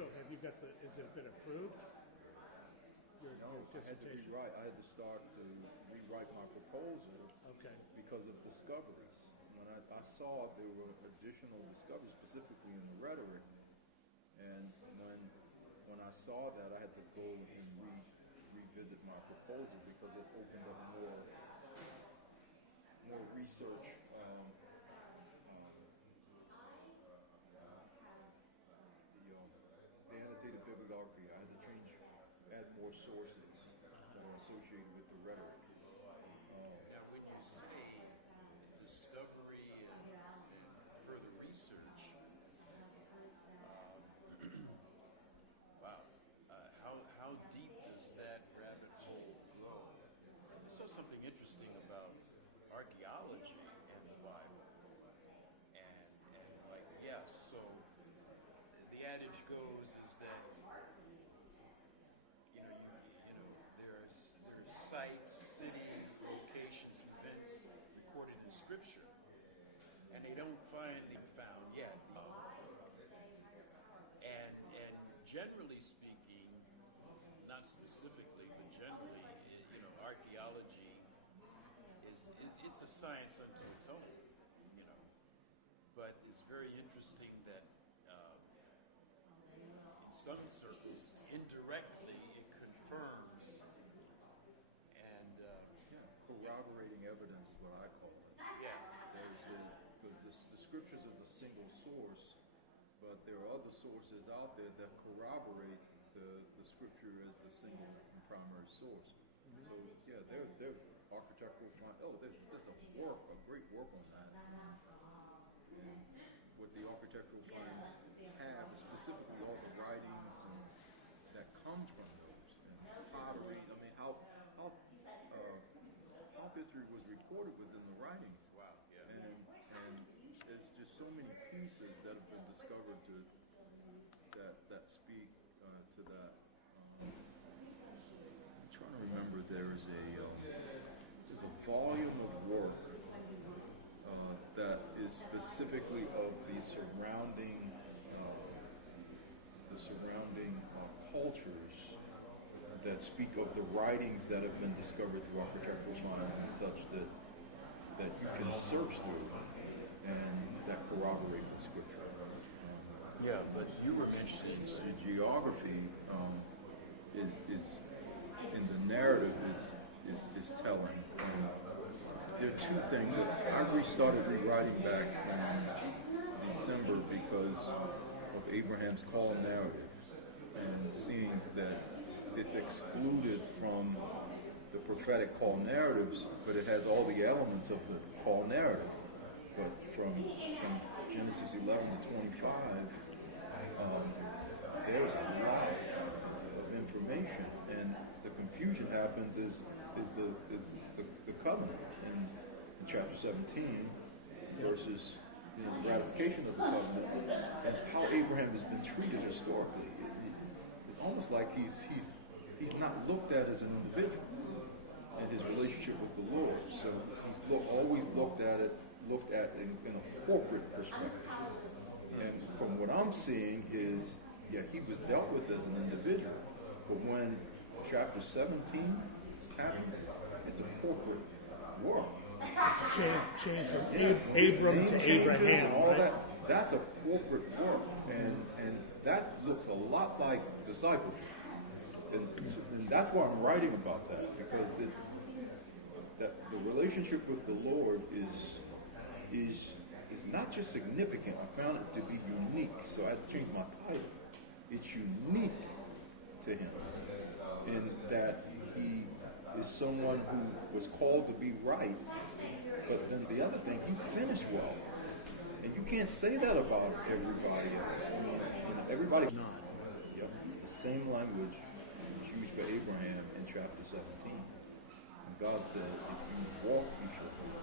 So have you got is it been approved? Your I had to dissertation? rewrite. I had to start to rewrite my proposal Okay. because of discoveries. When I saw there were additional discoveries, specifically in the rhetoric, and when I saw that, I had to go and revisit my proposal because it opened up more research. The annotated bibliography, I had to add more sources that are associated with the rhetoric. Now, when you say discovery and further research, wow, how deep does that rabbit hole go? I saw something interesting about archaeology in the Bible, and like, yeah, so the adage goes is that there's sites, cities, locations, events recorded in Scripture, and they don't find them found yet. And generally speaking, not specifically, but generally, archaeology is it's a science unto its own, But it's very interesting that in some circles, indirectly, it confirms and Corroborating evidence is what I call it. yeah. Because the scriptures is a single source, but there are other sources out there that corroborate the scripture as the single and primary source. So yeah, they're architectural find. Oh, there's a great work on that. And what the architectural finds have is specifically all the writings and that comes from those and pottery. I mean, how history was recorded within the writings. Wow, yeah. And there's just so many pieces that have been discovered that speak to that. I'm trying to remember. There's a volume of work that is specifically of the surrounding cultures that speak of the writings that have been discovered through architectural finds and such that you can search through and that corroborate the scripture. Yeah, but you were mentioning The geography is in the narrative is telling. And there are two things that I restarted rewriting back in December because of Abraham's call narrative and seeing that it's excluded from the prophetic call narratives, but it has all the elements of the call narrative. But from Genesis 11 to 25, there's a lot of information, and the confusion happens is the covenant in chapter 17 versus the ratification of the covenant and how Abraham has been treated historically. It's almost like he's not looked at as an individual in his relationship with the Lord. So he's always looked at in a corporate perspective. And from what I'm seeing is, yeah, he was dealt with as an individual. But when chapter 17 happens, it's a corporate work. Change from Abram to Abraham, and all right? that. That's a corporate work, and that looks a lot like discipleship. And that's why I'm writing about that, because that the relationship with the Lord is not just significant. I found it to be unique, so I had to change my title. It's unique to him in that he is someone who was called to be right, but then the other thing, he finished well. And you can't say that about everybody else. I mean, everybody's not. Yep. The same language was used for Abraham in chapter 17. And God said, if you walk, you shall live.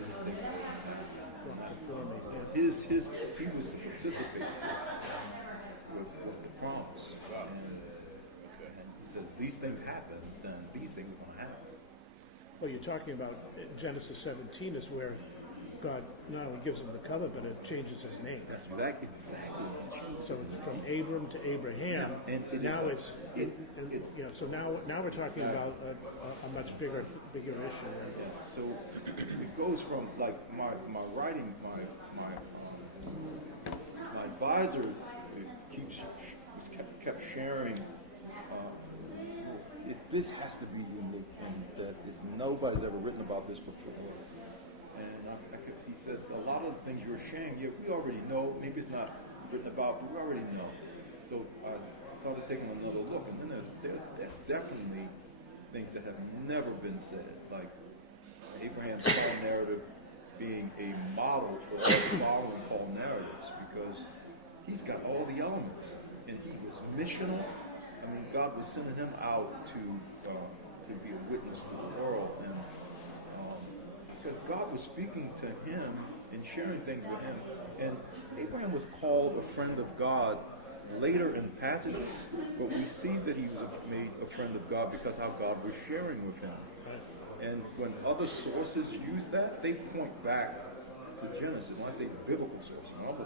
These things will happen. He was to participate with the promise. And he said, these things happen, then these things are going to happen. Well, you're talking about Genesis 17 is where God not only gives him the covenant, but it changes his name. That's exactly what it is. So it's from Abram to Abraham. And it now is- so now we're talking about a much bigger issue. Yeah, so it goes from like my writing, my advisor kept sharing. This has to be unique thing that is nobody's ever written about this before. And he said a lot of the things you were sharing, we already know. Maybe it's not written about, but we already know. So I started taking another look, and then there's definitely things that have never been said, like Abraham's Paul narrative being a model for all the following Paul narratives, because he's got all the elements, and he was missional. I mean, God was sending him out to be a witness to the world, and because God was speaking to him and sharing things with him, and Abraham was called a friend of God later in passages, but we see that he was made a friend of God because how God was sharing with him. And when other sources use that, they point back to Genesis. When I say biblical sources, what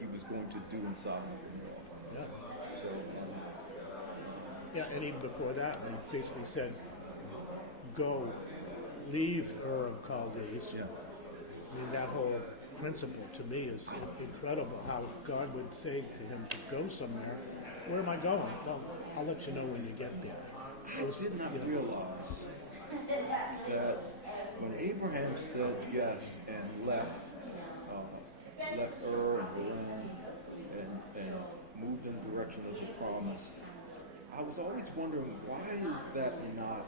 he was going to do in Sodom and Gomorrah. Yeah. So, Yeah, and even before that, he basically said, go, leave Ur of Chaldees. yeah. I mean, that whole principle to me is incredible, how God would say to him to go somewhere. Where am I going? Well, I'll let you know when you get there. I did not realize that when Abraham said yes and left Ur and Haran and moved in the direction of the promise, I was always wondering, why is that not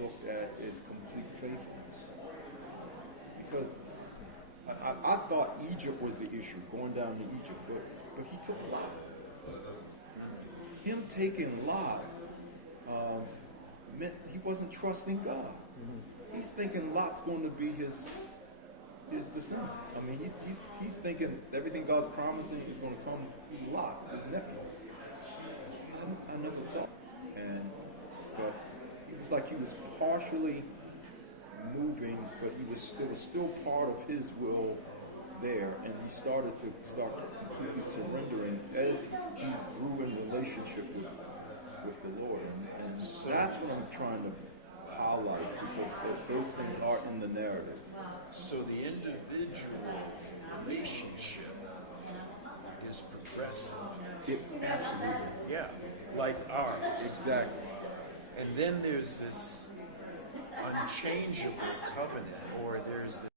looked at as complete faithfulness? Because I thought Egypt was the issue, going down to Egypt, but he took Lot. Him taking Lot meant he wasn't trusting God. Mm-hmm. He's thinking Lot's going to be his descendant. I mean, he's thinking everything God's promising is going to come through Lot, his nephew. I never saw it. But it was like he was partially moving, but there was still part of his will there, and he started completely surrendering as he grew in relationship with the Lord. And that's what I'm trying to highlight, because those things are in the narrative. So the individual relationship is progressive. It absolutely. Yeah, like ours. Exactly. And then there's this unchangeable covenant, or there's this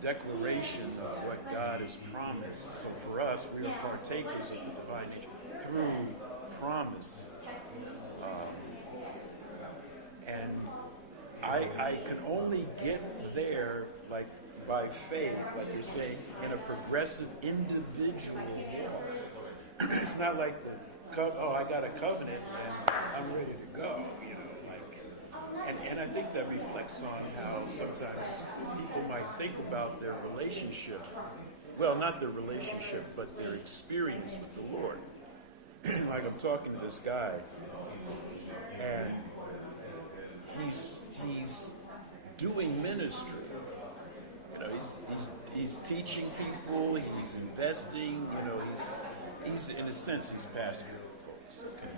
declaration of what God has promised. So for us, we are partakers of the divine nature through promise. And I can only get there like by faith, like you're saying, in a progressive individual walk. It's not like I got a covenant and I'm ready to go, and I think that reflects on how sometimes people might think about their relationship. Well, not their relationship, but their experience with the Lord. Like I'm talking to this guy, and he's doing ministry. He's teaching people. He's investing. He's in a sense he's pastoring folks. Okay?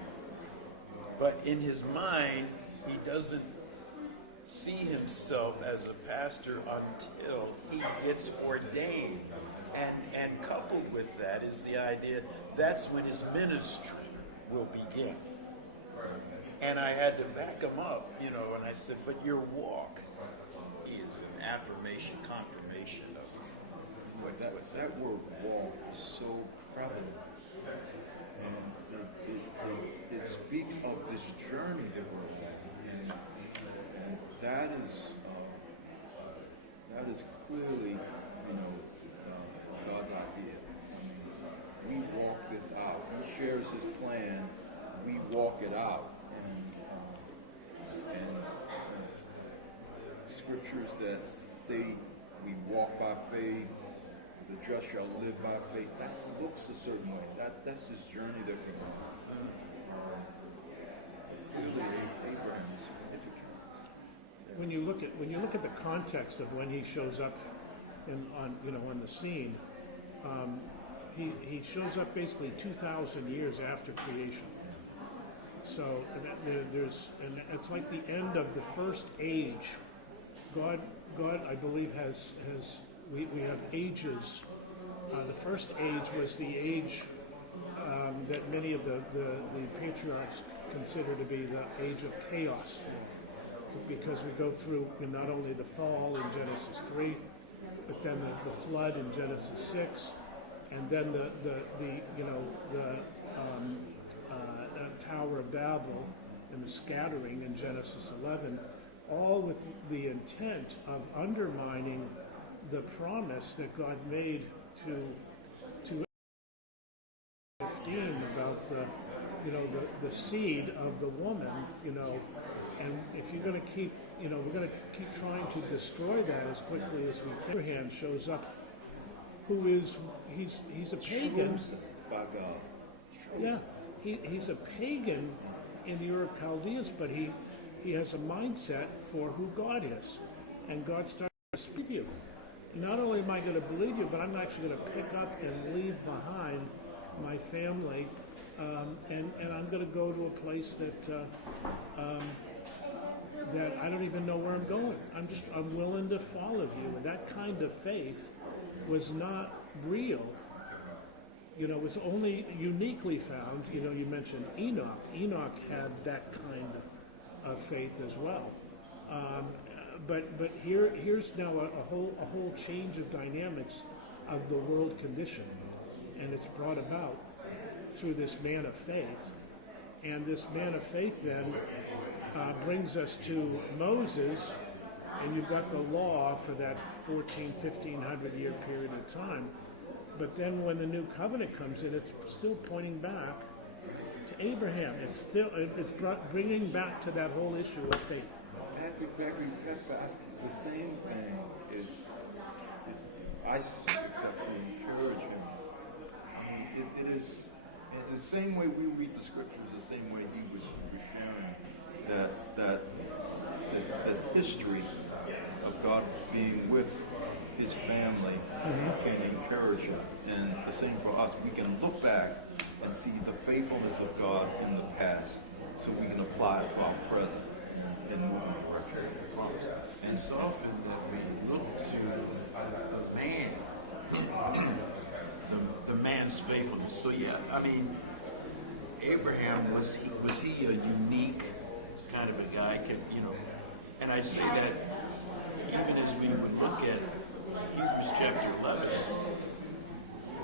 But in his mind, he doesn't see himself as a pastor until he gets ordained. And coupled with that is the idea that's when his ministry will begin. And I had to back him up, and I said, but your walk is an affirmation, confirmation of that word walk is so prevalent. And it speaks of this journey that we're on. And that is clearly, God's idea. We walk this out. He shares his plan. We walk it out. And scriptures that state we walk by faith, the just shall live by faith, that looks a certain way. That's this journey that we're on. Clearly, Abraham is significant. when you look at the context of when he shows up on the scene, he shows up basically 2,000 years after creation. So and it's like the end of the first age. God, I believe we have ages. The first age was the age that many of the patriarchs consider to be the age of chaos, because we go through not only the fall in Genesis 3, but then the flood in Genesis 6, and then the Tower of Babel and the scattering in Genesis 11, all with the intent of undermining the promise that God made to 15 about the seed of the woman, and if you're going to keep, we're going to keep trying to destroy that as quickly as we can. Abraham shows up, he's a pagan. By God. Yeah, he's a pagan in the Ur of Chaldeans, but he has a mindset for who God is, and God starts to speak to you. Not only am I going to believe you, but I'm actually going to pick up and leave behind my family, and I'm going to go to a place that I don't even know where I'm going. I'm willing to follow you. And that kind of faith was not real. It was only uniquely found. You mentioned Enoch. Enoch had that kind of faith as well. But here's now a whole change of dynamics of the world condition, and it's brought about through this man of faith. And this man of faith then brings us to Moses, and you've got the law for that 1,500 year period of time. But then when the new covenant comes in, it's still pointing back to Abraham. It's bringing back to that whole issue of faith. That's exactly that's the same thing. Is I except to encourage him. I mean, it is in the same way we read the scriptures, the same way he was sharing that history of God being with his family can encourage him. And the same for us. We can look back and see the faithfulness of God in the past, so we can apply it to our present and move in our period of promise. And it's often that we look to the man, the man's faithfulness. So yeah, I mean, Abraham was he a unique kind of a guy? And I say that even as we would look at Hebrews chapter 11,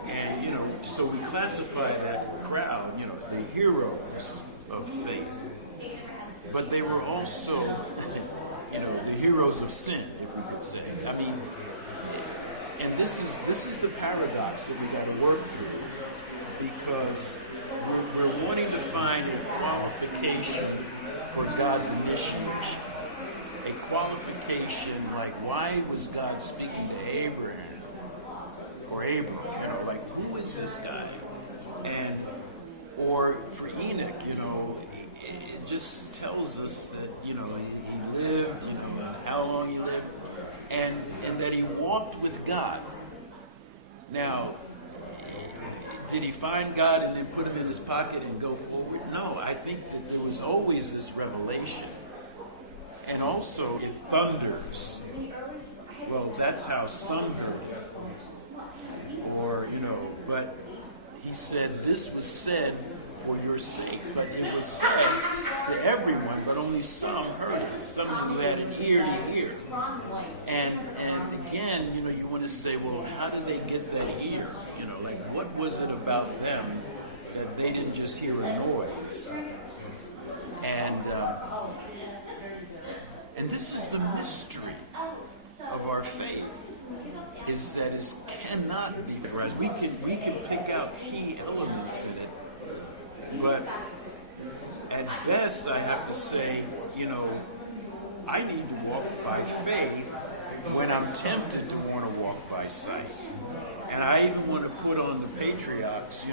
and so we classify that crowd, the heroes of faith, but they were also, the heroes of sin, if we could say. I mean, and this is the paradox that we got to work through, because we're wanting to find a qualification for God's initiation. A qualification like, why was God speaking to Abraham or Abram? Who is this guy? Or for Enoch, it just tells us that, he lived, how long he lived, and that he walked with God. Now, did he find God and then put him in his pocket and go forward? No, I think that there was always this revelation. And also, it thunders. Well, that's how some heard it. But he said, this was said for your sake. But it was said to everyone, but only some heard it. Some who had an ear to hear. And again, you want to say, well, how did they get that ear? What was it about them that they didn't just hear a noise? And this is the mystery of our faith, is that it cannot be memorized. We can pick out key elements in it, but at best I have to say, I need to walk by faith when I'm tempted to want to walk by sight. And I even want to put on the patriarchs,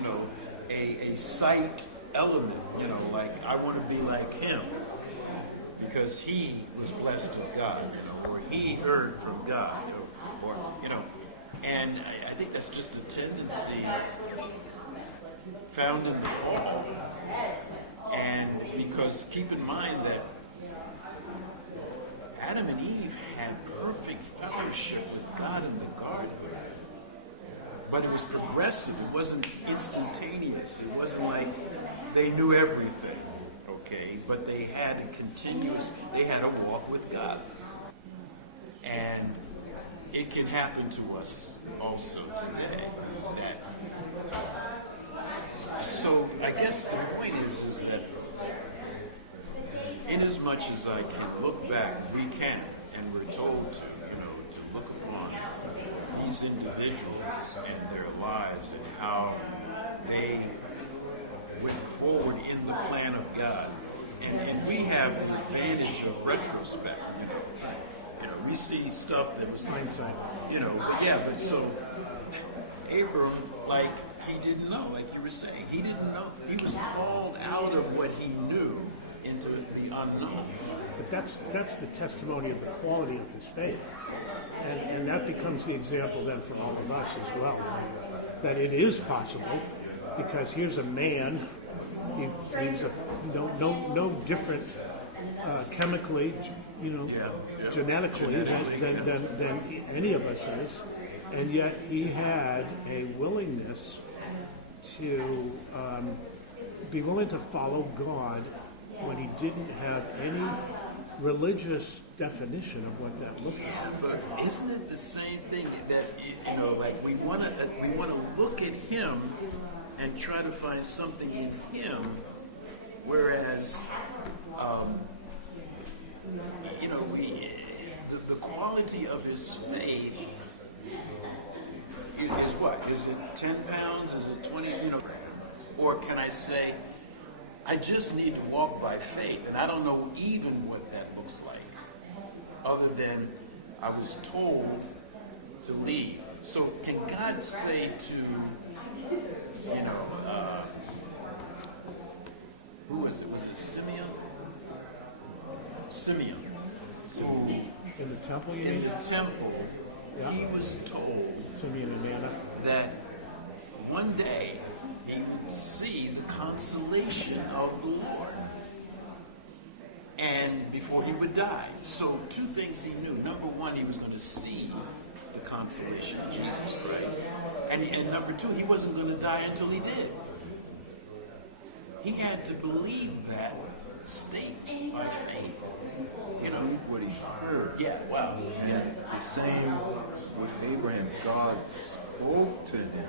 a sight element, like I want to be like him. because he was blessed of God, or he heard from God, or and I think that's just a tendency found in the fall. And because keep in mind that Adam and Eve had perfect fellowship with God in the garden. But it was progressive. It wasn't instantaneous. It wasn't like they knew everything, okay? But they had a walk with God. And it can happen to us also today. So I guess the point is that in as much as I can look back, we can, and we're told to look upon these individuals and their lives and how they went forward in the plan of God. And we have the advantage of retrospect, we see stuff that was Hindsight. but so Abram, like, he didn't know, like you were saying, he didn't know. He was called out of what he knew into the unknown. But that's the testimony of the quality of his faith. And that becomes the example then for all of us as well, that it is possible, because here's a man, he's no different chemically, genetically than any of us is, and yet he had a willingness to be willing to follow God when he didn't have any religious definition of what that looked like. But isn't it the same thing that like we want to look at him and try to find something in him, whereas the quality of his faith is what? Is it 10 pounds? Is it 20? Or can I say, I just need to walk by faith, and I don't know even what that looks like, other than I was told to leave. So can God say to, who was it? Was it Simeon? Simeon. Who, In the temple, you in mean? the temple, Yeah. he was told Simeon and Anna. that one day he would see the consolation of the Lord, and before he would die. So two things he knew. Number one, he was going to see the consolation of Jesus Christ. And number two, he wasn't going to die until he did. He had to believe that state by faith. What he heard. Yeah, wow. Yeah. The same with Abraham. God spoke to him.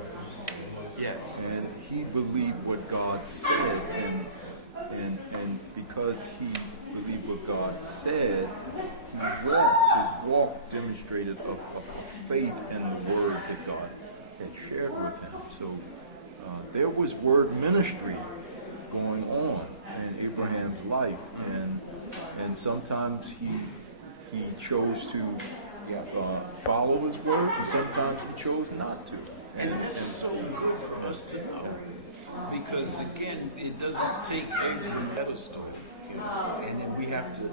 Yes. And he believed what God said, and because he believed what God said, his walk demonstrated a faith in the word that God had shared with him. So there was word ministry going on in Abraham's life, and sometimes he chose to follow his word, and sometimes he chose not to. And this is so good for us to know, because again, it doesn't take a pedestal, and then we have to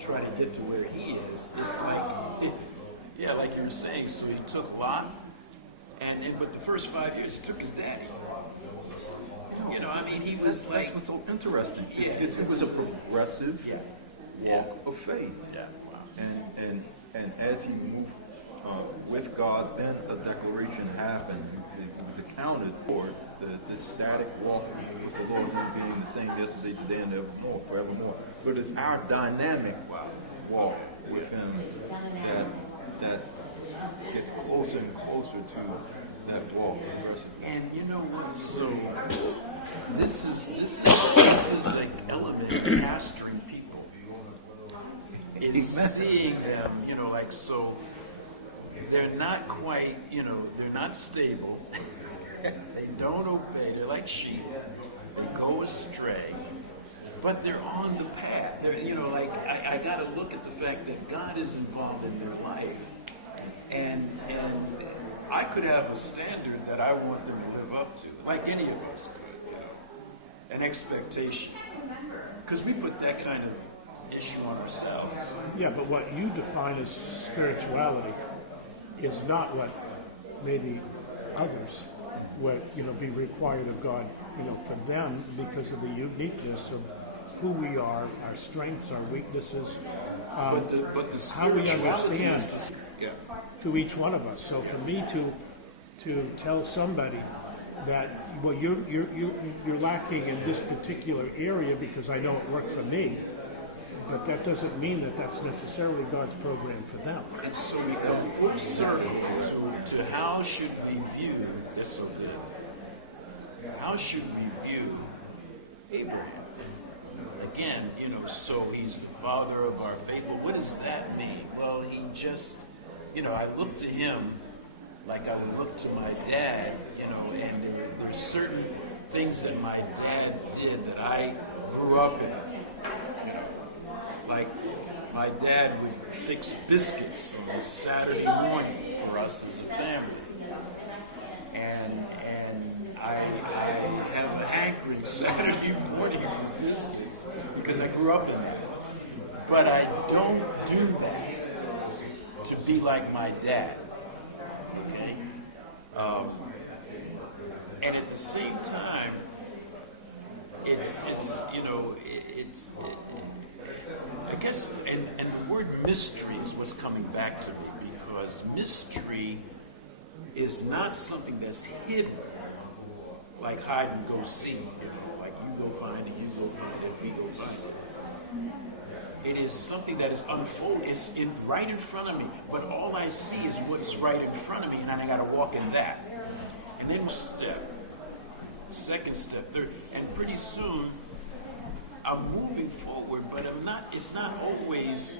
try to get to where he is. It's like, like you were saying. So he took Lot, but the first 5 years he took his daddy. He was like, That's what's so interesting. Yeah. It was a progressive walk of faith. Yeah. Wow. And as he moved with God, then a declaration happened. It was accounted for, the static walk with the Lord being the same yesterday, today, and forevermore. But it's our dynamic walk with him that gets closer and closer to that walk. And you know what? So this is like element pastoring people. It's seeing them, so they're not quite, they're not stable. They don't obey. They're like sheep. They go astray. But they're on the path. They're, I got to look at the fact that God is involved in their life. And I could have a standard that I want them to live up to, like any of us could, an expectation. Because we put that kind of, issue on ourselves. Yeah, but what you define as spirituality is not what maybe others would, be required of God, for them because of the uniqueness of who we are, our strengths, our weaknesses, But the how we spirituality understand is the, yeah. to each one of us. So for me to tell somebody that, well, you're lacking in this particular area because I know it worked for me, but that doesn't mean that that's necessarily God's program for them. And so we come full circle to how should we view this so good? How should we view Abraham? Again, so he's the father of our faith. But what does that mean? Well, he just, I look to him like I would look to my dad, and there's certain things that my dad did that I grew up in. Like my dad would fix biscuits on a Saturday morning for us as a family. And I have a hankering Saturday morning for biscuits because I grew up in that. But I don't do that to be like my dad. Okay? And at the same time, I guess, and the word mystery is what's coming back to me, because mystery is not something that's hidden, like hide and go seek, like you go find it, you go find it, we go find it. It is something that is unfolded. It's right in front of me, but all I see is what's right in front of me, and I got to walk in that. And then step, second step, third, and pretty soon I'm moving forward, but it's not always,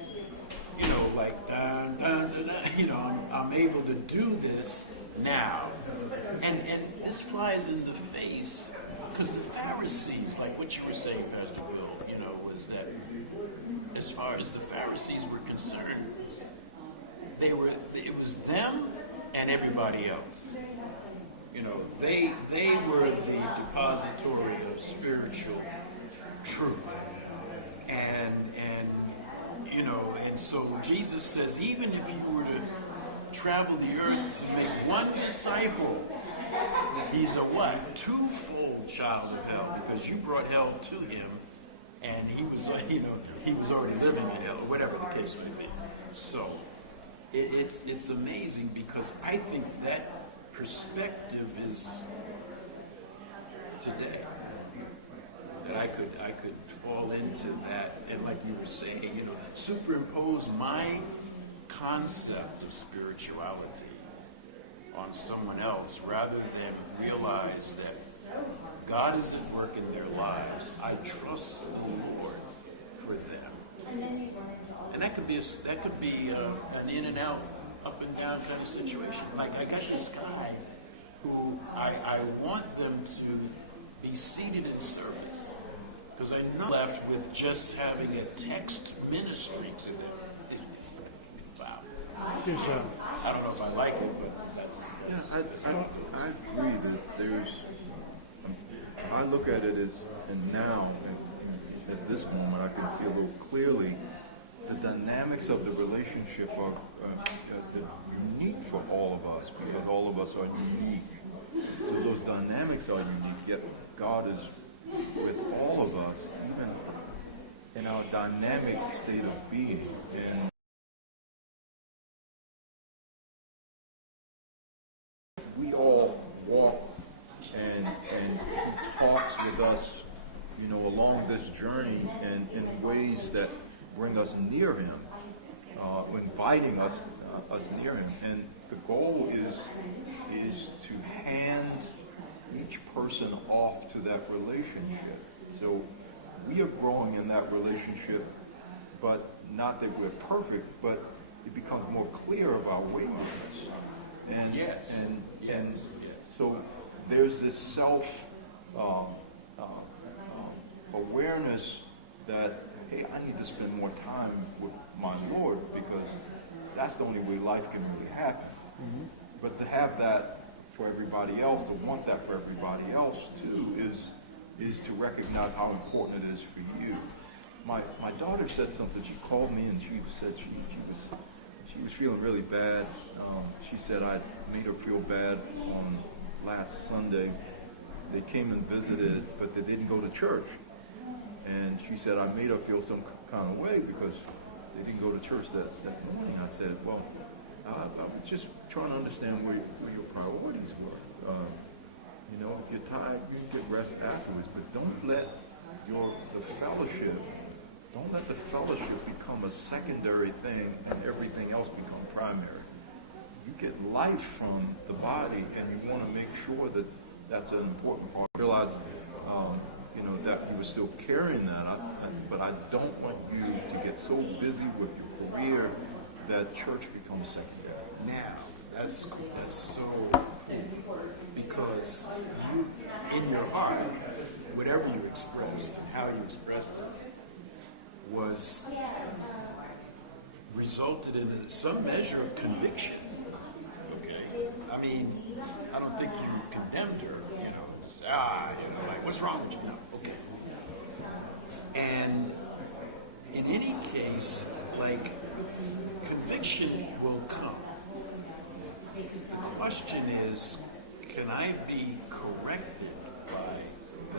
like, dun, dun, dun, dun, I'm able to do this now. And this flies in the face, because the Pharisees, like what you were saying, Pastor Will, was that as far as the Pharisees were concerned, it was them and everybody else. They were the depository of spiritual truth. And so Jesus says, even if you were to travel the earth to make one disciple, he's a what? Twofold child of hell, because you brought hell to him, and he was already living in hell, or whatever the case may be. So it's amazing, because I think that perspective is today. That I could fall into that, and like you were saying, superimpose my concept of spirituality on someone else, rather than realize that God is at work in their lives. I trust the Lord for them, and that could be an in and out, up and down kind of situation. Like I got this guy who I want them to be seated in service, because I'm not left with just having a text ministry to them. Wow. I don't know if I like it, but that's I agree that there's. I look at it as, and now at this moment, I can see a little clearly the dynamics of the relationship are unique for all of us, because all of us are unique. So those dynamics are unique, yet God is with all of us, even in our dynamic state of being. And we all walk and he talks with us, along this journey and in ways that bring us near him, inviting us near him. And the goal is to hand each person off to that relationship. So we are growing in that relationship, but not that we're perfect, but it becomes more clear of our waywardness. And and so there's this self awareness that, hey, I need to spend more time with my Lord, because that's the only way life can really happen. Mm-hmm. But to have that for everybody else, to want that for everybody else too, is to recognize how important it is for you. my daughter said something. She called me and she said she was feeling really bad. She said I made her feel bad on last Sunday. They came and visited, but they didn't go to church. And she said I made her feel some kind of way because they didn't go to church that morning. I said, well, I was just trying to understand where your priorities were. You know, if you're tired, you can get rest afterwards, but don't let the fellowship become a secondary thing and everything else become primary. You get life from the body, and you want to make sure that that's an important part. I realize, you know, that you were still carrying that, but I don't want you to get so busy with your career that church becomes secondary. Now, that's so, because you, in your heart, whatever you expressed, how you expressed it, was resulted in some measure of conviction. Okay, I mean, I don't think you condemned her. You know, just, like, what's wrong with you? No, okay. And in any case, like, conviction will come. The question is, can I be corrected by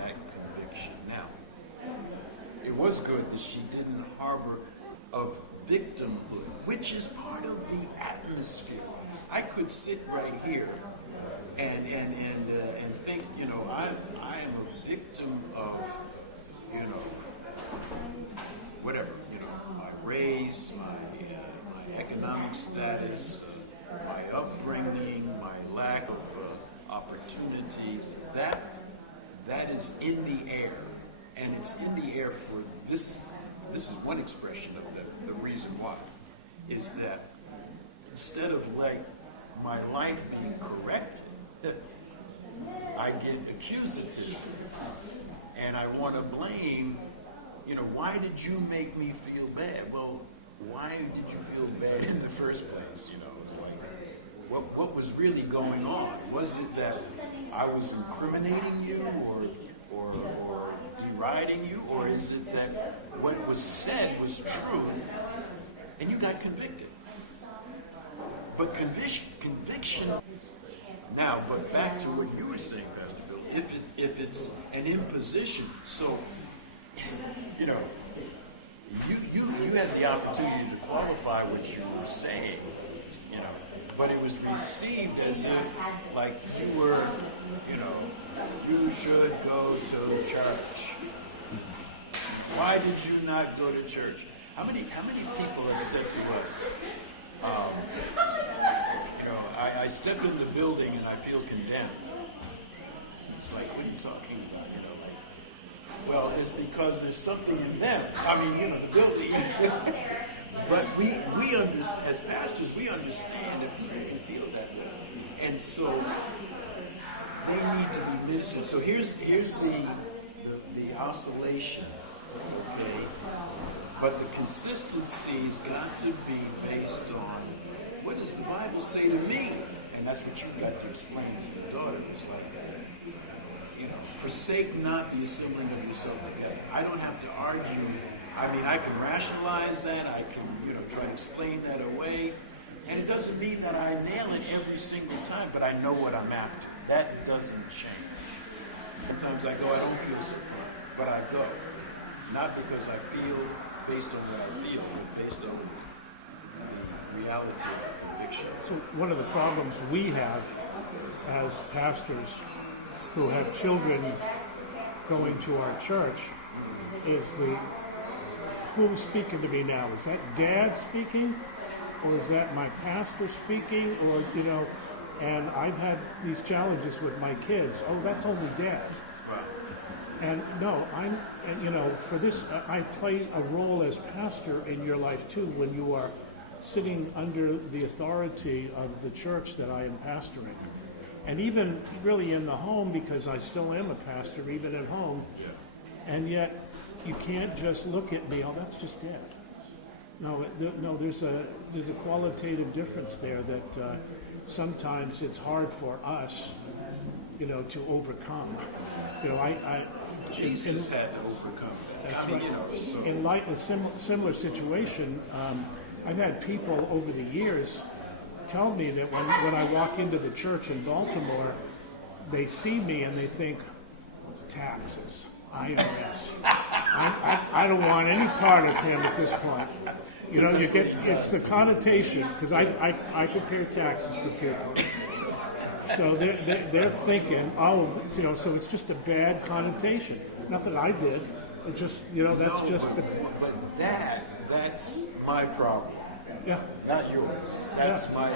that conviction? Now, it was good that she didn't harbor of victimhood, which is part of the atmosphere. I could sit right here and think, you know, I am a victim of, you know, whatever, you know, my race, my economic status, my upbringing, my lack of opportunities. That is in the air, and it's in the air for this. This is one expression of the reason why, is that instead of like my life being corrected, I get accusative, and I want to blame. You know, why did you make me feel bad? Well, why did you feel bad in the first place? You know, it's like, what was really going on? Was it that I was incriminating you or deriding you, or is it that what was said was true and you got convicted? But conviction. Now, but back to what you were saying, Pastor Bill. If it's an imposition, so you know, you had the opportunity to qualify what you were saying, you know, but it was received as if, like, you were, you know, you should go to church. Why did you not go to church? How many people have said to us, you know, I step in the building and I feel condemned. It's like, what are you talking about? You know, like, well, it's because there's something in them. I mean, you know, the building. But we understand, as pastors, we understand that people can feel that way. And so they need to be ministered. So here's the oscillation. Okay? But the consistency's got to be based on, what does the Bible say to me? And that's what you've got to explain to your daughter. It's like, you know, forsake not the assembling of yourself together. I don't have to argue. I mean, I can rationalize that. I can, you know, try to explain that away. And it doesn't mean that I nail it every single time, but I know what I'm after. That doesn't change. Sometimes I go, I don't feel so far, but I go. Not because I feel based on what I feel, but based on the reality of conviction. So one of the problems we have as pastors who have children going to our church is who's speaking to me now? Is that Dad speaking? Or is that my pastor speaking? Or, you know, and I've had these challenges with my kids. Oh, that's only Dad. And no, you know, for this, I play a role as pastor in your life too, when you are sitting under the authority of the church that I am pastoring. And even really in the home, because I still am a pastor, even at home. And yet, you can't just look at me, oh, that's just Dad. No, there's a qualitative difference there that sometimes it's hard for us, you know, to overcome. You know, Jesus had to overcome that. That's I mean, right. you know, so In light of similar situation, I've had people over the years tell me that when I walk into the church in Baltimore, they see me and they think, taxes, IRS. I don't want any part of him at this point. You know, you get it's the connotation because I prepare taxes for people. So they're thinking, oh, you know, so it's just a bad connotation. Nothing I did. It's just, you know, that's no, just but, the but that's my problem, yeah. not yours. That's my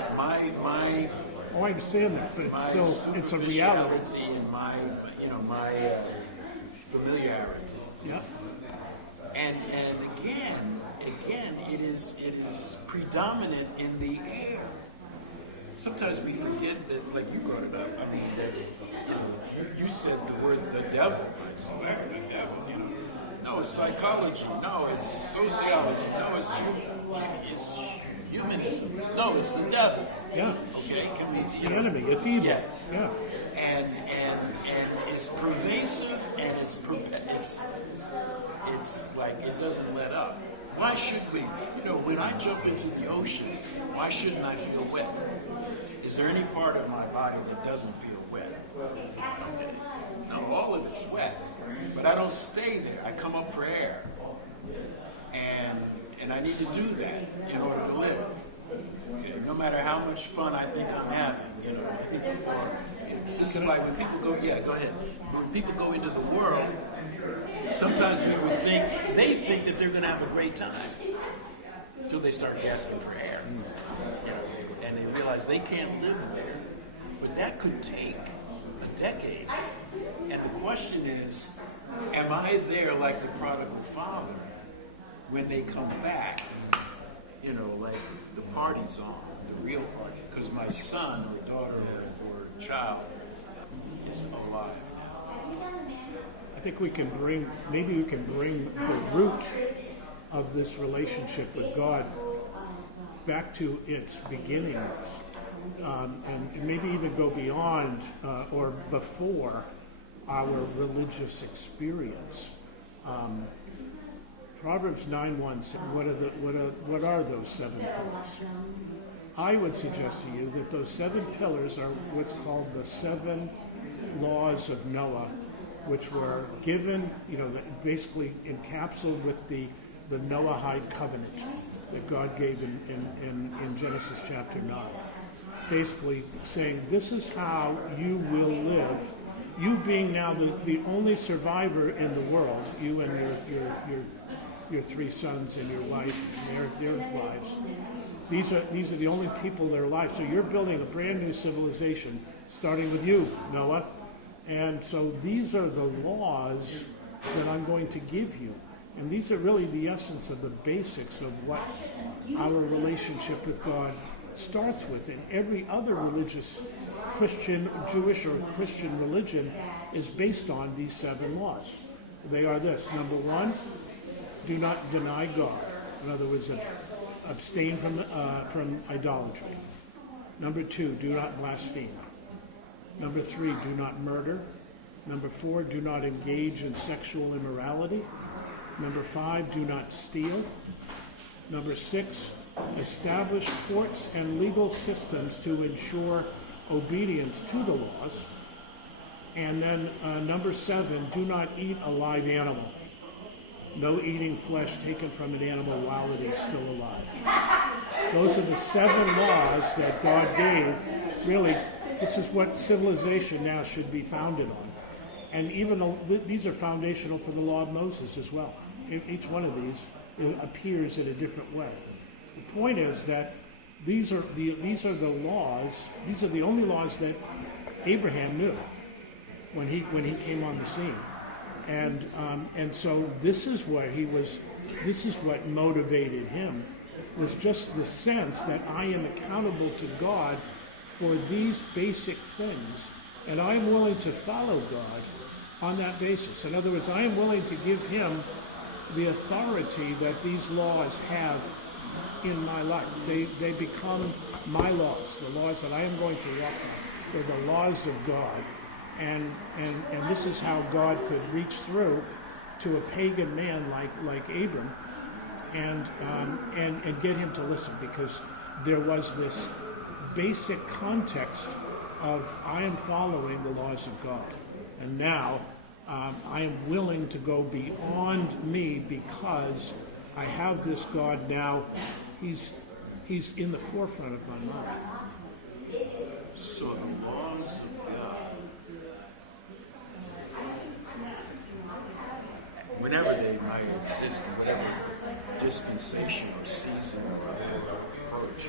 Oh, I understand that, but my it's still it's a reality. superficiality and my my familiarity. Yeah. And again, it is predominant in the air. Sometimes we forget that, like you brought it up. I mean, that you said the word the devil. Right? So, the devil, you know. No, it's psychology. No, it's sociology. No, it's humanism. No, it's the devil. Yeah. Okay, can we? It's the enemy. It's evil. Yeah. Yeah. And it's pervasive and it's like it doesn't let up. Why should we? You know, when I jump into the ocean, why shouldn't I feel wet? Is there any part of my body that doesn't feel wet? Okay. No, all of it's wet. But I don't stay there. I come up for air. And I need to do that in order to live. No matter how much fun I think I'm having, you know. This is like when people go, yeah, go ahead. When people go into the world, sometimes people they think that they're going to have a great time until they start gasping for air. You know, and they realize they can't live there. But that could take a decade. And the question is, am I there like the prodigal father when they come back? You know, like the party's on, the real party, because my son or daughter or child is alive. I think maybe we can bring the root of this relationship with God back to its beginnings, and maybe even go beyond or before our religious experience. Proverbs 9:1 says, what are those 7 pillars? I would suggest to you that those 7 pillars are what's called the 7 laws of Noah, which were given, you know, basically encapsulated with the Noahide covenant that God gave in Genesis chapter 9. Basically saying, this is how you will live. You being now the only survivor in the world, you and your 3 sons and your wife and their wives. These are the only people that are alive. So you're building a brand new civilization, starting with you, Noah. And so these are the laws that I'm going to give you. And these are really the essence of the basics of what our relationship with God starts with. And every other religious, Christian, Jewish or Christian religion is based on these 7 laws. They are this. Number 1, do not deny God. In other words, abstain from idolatry. Number 2, do not blaspheme. Number 3, do not murder. Number 4, do not engage in sexual immorality. Number 5, do not steal. Number 6, establish courts and legal systems to ensure obedience to the laws. And then number 7, do not eat a live animal. No eating flesh taken from an animal while it is still alive. Those are the 7 laws that God gave. Really, this is what civilization now should be founded on. And even these are foundational for the law of Moses as well. Each one of these appears in a different way. The point is that these are the laws. These are the only laws that Abraham knew when he came on the scene. And so this is where he was. This is what motivated him. Was just the sense that I am accountable to God for these basic things, and I am willing to follow God on that basis. In other words, I am willing to give him the authority that these laws have in my life. They become my laws, the laws that I am going to walk by. They're the laws of God. and this is how God could reach through to a pagan man like Abram, and get him to listen, because there was this basic context of I am following the laws of God, and now I am willing to go beyond me because I have this God now. He's in the forefront of my mind. So the laws of God, whenever they might exist, in whatever dispensation or season or approach,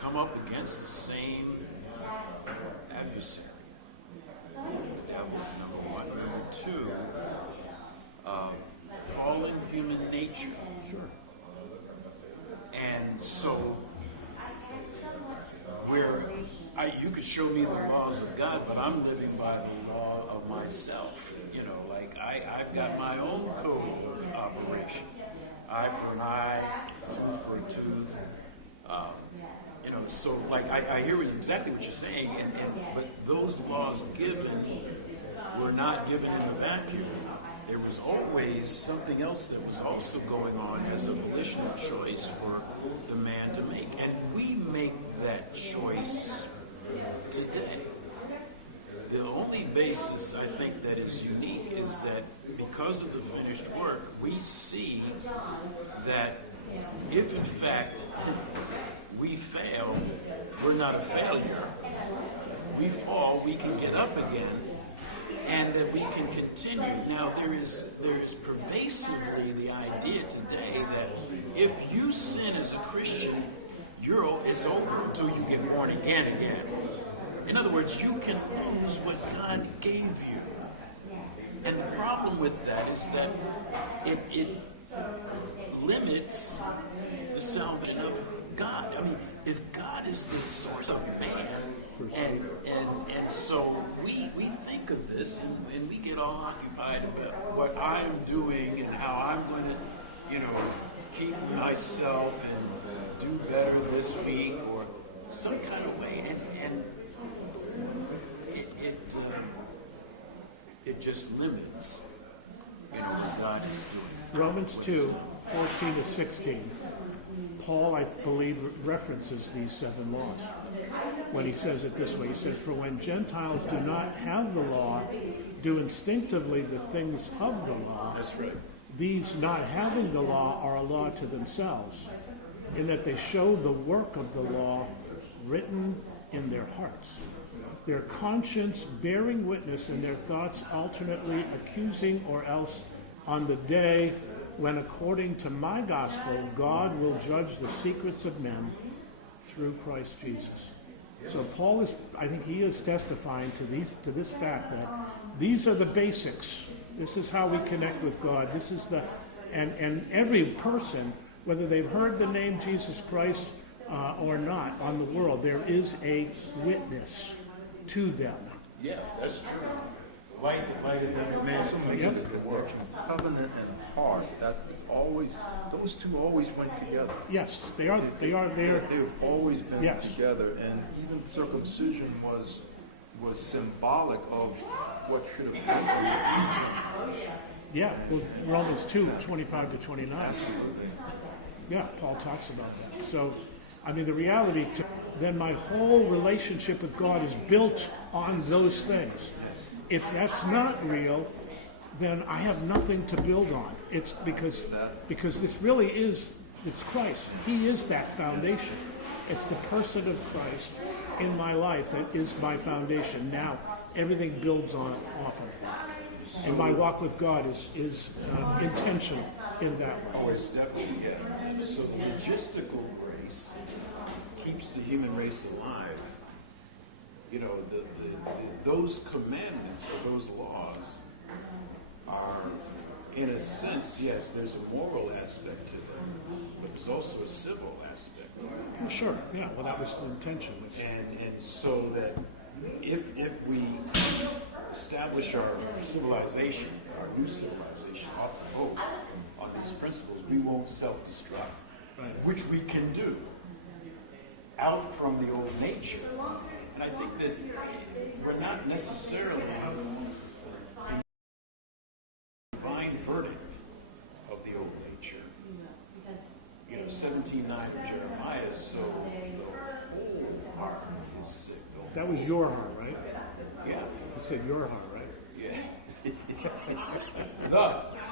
come up against the same adversary. The devil, number one. Number two, fallen human nature. Sure. And so, where you could show me the laws of God, but I'm living by the law of myself. You know, like I've got my own code of operation. Eye for an eye, tooth for a tooth. You know, so like I hear exactly what you're saying, but those laws given were not given in a vacuum. There was always something else that was also going on as a volitional choice for the man to make. And we make that choice today. The only basis, I think, that is unique is that because of the finished work, we see that if in fact we fail, we're not a failure. We fall, we can get up again, and that we can continue. Now, there is pervasively the idea today that if you sin as a Christian, it's over until you get born again. In other words, you can lose what God gave you. And the problem with that is that it limits the salvation of God. I mean, if God is the source of man, and so we think of this and we get all occupied about what I'm doing and how I'm going to, keep myself and do better this week or some kind of way, and it just limits, what God is doing. Romans 2:14-16. Paul, I believe, references these 7 laws when he says it this way. He says, "For when Gentiles do not have the law, do instinctively the things of the law, That's right. these not having the law are a law to themselves, in that they show the work of the law written in their hearts, their conscience bearing witness, and their thoughts alternately accusing, or else on the day when, according to my gospel, God will judge the secrets of men through Christ Jesus." So Paul I think he is testifying to this fact that these are the basics. This is how we connect with God. This is and every person, whether they've heard the name Jesus Christ or not on the world, there is a witness to them. Yeah, that's true. Light in every man. Yep. The word covenant and heart, that's always, those two always went together. Yes, they are. They've always been Yes. together, and even circumcision was symbolic of what should have happened. Yeah, well, Romans 2:25-29. Yeah, Paul talks about that. So, I mean, the reality, then my whole relationship with God is built on those things. If that's not real, then I have nothing to build on. It's because this really it's Christ. He is that foundation. It's the person of Christ in my life that is my foundation. Now, everything builds off of that. And my walk with God is intentional in that way. Oh, it's definitely, yeah. So the logistical grace keeps the human race alive. Those commandments or those laws are, in a sense, yes, there's a moral aspect to them, but there's also a civil aspect to them. Sure, yeah, well, that was the intention. And so that if we establish our civilization, our new civilization, off the hope on these principles, we won't self-destruct, Right. which we can do out from the old nature. I think that we're not necessarily a divine verdict of the old nature. 17:9 of Jeremiah is so the whole heart is sick. That was your heart, right? Yeah. You said your heart, right? Yeah.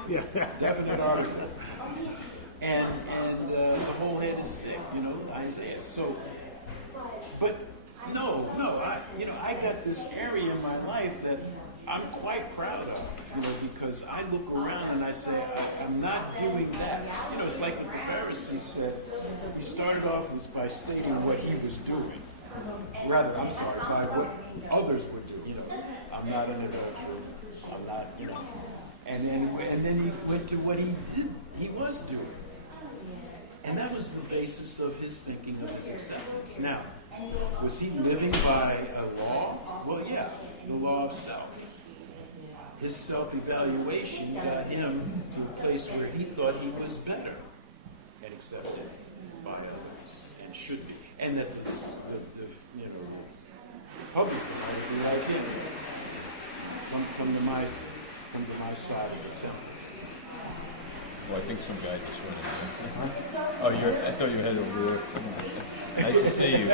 Yeah. Definite article. And the whole head is sick, Isaiah. So, but no, I got this area in my life that I'm quite proud of, because I look around and I say, I'm not doing that. It's like what the Pharisee said. He started off by stating what he was doing. Rather, by what others were doing. I'm not an adulterer. I'm not, And then he went to what he was doing. And that was the basis of his thinking of his acceptance. Now, was he living by a law? Well, yeah, the law of self. His self-evaluation got him to a place where he thought he was better and accepted by others and should be. And that the public might be like him. Come to my side of the temple. Well, I think some guy just went in there. Oh, I thought you were headed over there. Come on. Nice to see you.